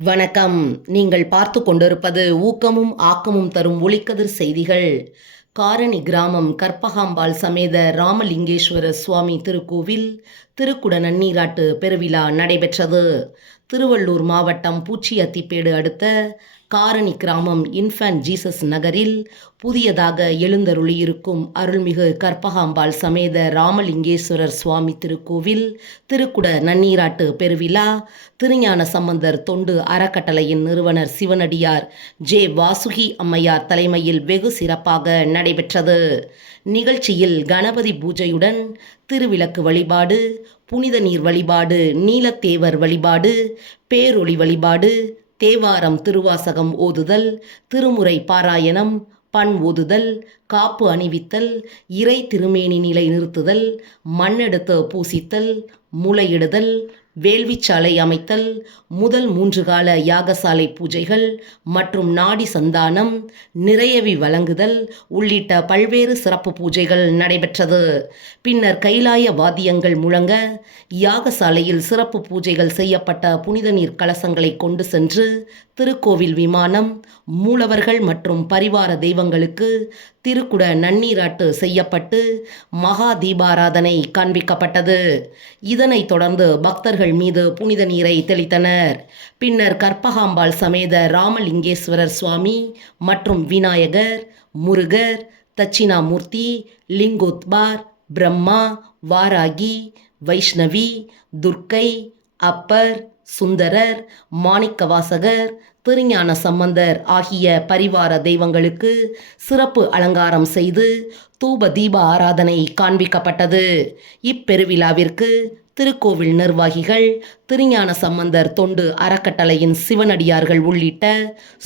வணக்கம். நீங்கள் பார்த்து கொண்டிருப்பது ஊக்கமும் ஆக்கமும் தரும் ஒளிக்கதிர் செய்திகள். காரணி கிராமம் கற்பகாம்பாள் சமேத ராமலிங்கேஸ்வரர் சுவாமி திருக்கோவில் திருக்குட நன்னீராட்டு பெருவிழா நடைபெற்றது. திருவள்ளூர் மாவட்டம் பூச்சியத்திப்பேடு அடுத்த காரணி கிராமம் இன்ஃபன்ட் ஜீசஸ் நகரில் புதியதாக எழுந்தருளியிருக்கும் அருள்மிகு கற்பகாம்பாள் சமேத ராமலிங்கேஸ்வரர் சுவாமி திருக்கோவில் திருக்குட நன்னீராட்டு பெருவிழா திருஞான சம்பந்தர் தொண்டு அறக்கட்டளையின் நிறுவனர் சிவனடியார் ஜே வாசுகி அம்மையார் தலைமையில் வெகு சிறப்பாக நடைபெற்றது. நிகழ்ச்சியில் கணபதி பூஜையுடன் திருவிளக்கு வழிபாடு, புனித நீர் வழிபாடு, நீலத்தேவர் வழிபாடு, பேரொளி வழிபாடு, தேவாரம் திருவாசகம் ஓதுதல், திருமுறை பாராயணம், பண் ஓதுதல், காப்பு அணிவித்தல், இறை திருமேனி நிலை நிறுத்துதல், மண்ணெடுத்து பூசித்தல், முளையிடுதல், வேள்விச்சாலை அமைத்தல், முதல் 3 கால யாகசாலை பூஜைகள் மற்றும் நாடி சந்தானம், நிறையவி வழங்குதல் உள்ளிட்ட பல்வேறு சிறப்பு பூஜைகள் நடைபெற்றது. பின்னர் கைலாய வாத்தியங்கள் முழங்க யாகசாலையில் சிறப்பு பூஜைகள் செய்யப்பட்ட புனித நீர் கலசங்களை கொண்டு சென்று திருக்கோவில் விமானம், மூலவர்கள் மற்றும் பரிவார தெய்வங்களுக்கு திருக்குட நன்னீராட்டு செய்யப்பட்டு மகா தீபாராதனை காண்பிக்கப்பட்டது. இதனைத் தொடர்ந்து பக்தர்கள் மீது புனித நீரை தெளித்தனர். பின்னர் கற்பகாம்பாள் சமேத ராமலிங்கேஸ்வரர் சுவாமி மற்றும் விநாயகர், முருகர், தட்சிணாமூர்த்தி, லிங்கோத்பார், பிரம்மா, வாராகி, வைஷ்ணவி, துர்க்கை, அப்பர், சுந்தரர், மாணிக்கவாசகர், திருஞான சம்பந்தர் ஆகிய பரிவார தெய்வங்களுக்கு சிறப்பு அலங்காரம் செய்து தூப தீப ஆராதனை காண்பிக்கப்பட்டது. இப்பெருவிழாவிற்கு திருக்கோவில் நிர்வாகிகள், திருஞான சம்பந்தர் தொண்டு அறக்கட்டளையின் சிவனடியார்கள் உள்ளிட்ட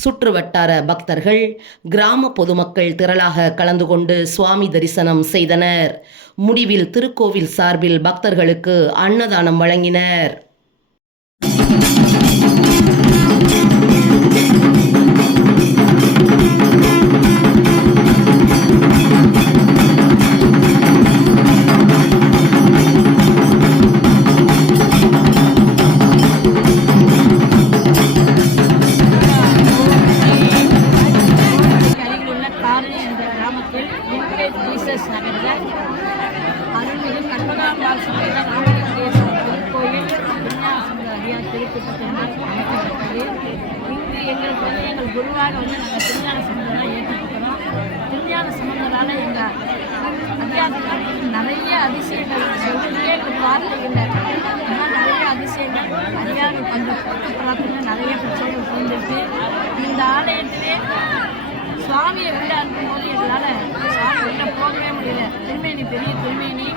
சுற்றுவட்டார பக்தர்கள், கிராம பொதுமக்கள் திரளாக கலந்து கொண்டு சுவாமி தரிசனம் செய்தனர். முடிவில் திருக்கோவில் சார்பில் பக்தர்களுக்கு அன்னதானம் வழங்கினர். ஜீசஸ் நகரில் அருள்மிகு கற்பகாம்பாள் சமேத ராமலிங்கேஸ்வரர் திருக்கோயில் திருஞான சம்பந்தர் அடியார் திருக்கூட்டத்திற்கு அமைக்கப்பட்டது. இங்கு எங்களுக்கு எங்கள் குருவாக நாங்கள் திருஞான சம்பந்தராக ஏற்றுக்கிறோம். திருஞான சம்பந்தரால் எங்கள் அடியாருக்கு நிறைய அதிசயங்கள் சொல்லியே எங்களுக்கு வார்த்தை இல்லை. ஆனால் நிறைய அதிசயங்கள் அடியார் அந்த கூட்டு பிரார்த்தனை நிறைய பிரச்சனைகள் புரிஞ்சிருக்கு. இந்த ஆலயத்திலே சுவாமியை உள்ளே அனுப்பும்போது எங்களால் சுவாமி உள்ளே போகவே முடியல. திருமேனி பெரிய திருமேனி,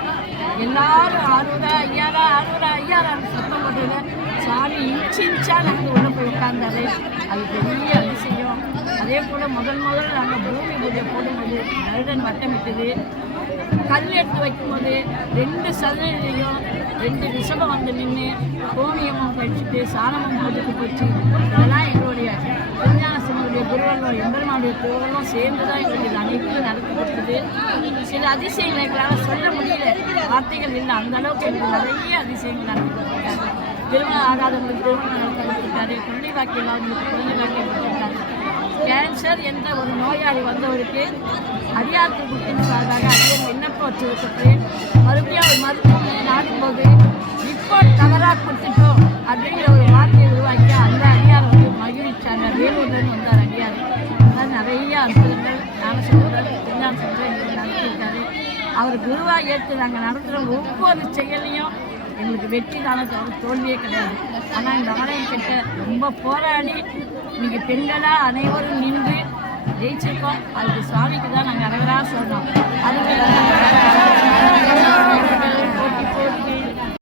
எல்லாரும் ஆறுரா ஐயாரா சத்தம் போட்டதில் சுவாமி இன்ச்சாக நாங்கள் உள்ளே போய் உட்கார்ந்தாரு. அது பெரிய அதிசயம். அதே போல் முதல் நாங்கள் பூமி பூஜை போடும்போது நருடன் வட்டமிட்டது. கல் எடுத்து வைக்கும்போது 2 சதுரையும் 2 ரிஷபம் வந்து நின்று கோமியமும் கழிச்சுட்டு சாணமும் போட்டுட்டு போச்சு. இதெல்லாம் எங்களுடைய திருஞான சம்பந்தருடைய குருவர்களுடைய எம்பெருமானுடைய கோவலும் சேர்ந்து தான் எங்களுக்கு அனைத்தும் நடத்தி கொடுத்தது. சில அதிசயங்களை எங்களால் சொல்ல முடியல, வார்த்தைகள் இல்லை. அந்த அளவுக்கு எங்களுக்கு நிறைய அதிசயங்கள் நடத்தி கொடுத்துருக்காரு. திருமணம் ஆகாதவங்களுக்கு திருமணம் நடத்தி கொடுத்துருக்காரு. குழந்தை வாக்கியம் இல்லாதவங்களுக்கு குழந்தை வாக்கியம் கொடுத்துருக்காரு. கேன்சர் என்ற ஒரு நோயாளி வந்தவருக்கு அடியாருக்கு கொடுத்திருக்காக அடியார் விண்ணப்பம் வச்சுருக்கப்பே மறுபடியும் அவர் மருத்துவமனை நாடும்போது இப்போ தவறாக கொடுத்துட்டோம் அப்படிங்கிற ஒரு வார்த்தையை உருவாக்கி அந்த அடியாரை வந்து மகிழ்ச்சாங்க. வேலூர்லேருந்து வந்தார் அடியார். அதாவது நிறைய அற்புதங்கள் ஞானசம்பந்தர் திருஞான சம்பந்தர் எங்களுக்கு நடத்தியிருக்காரு. அவர் குருவாக ஏற்று நாங்கள் நடத்துகிற ஒவ்வொரு செயலையும் எங்களுக்கு வெற்றி தானே தவிர தோல்வியே கிடையாது. ஆனால் இந்த ஆலயம் கிட்ட ரொம்ப போராடி இன்னைக்கு பெண்களாக அனைவரும் நின்று ஜெயிச்சிருக்கோம். அதுக்கு சுவாமிக்கு தான் நாங்கள் அழகாக சொல்கிறோம். அது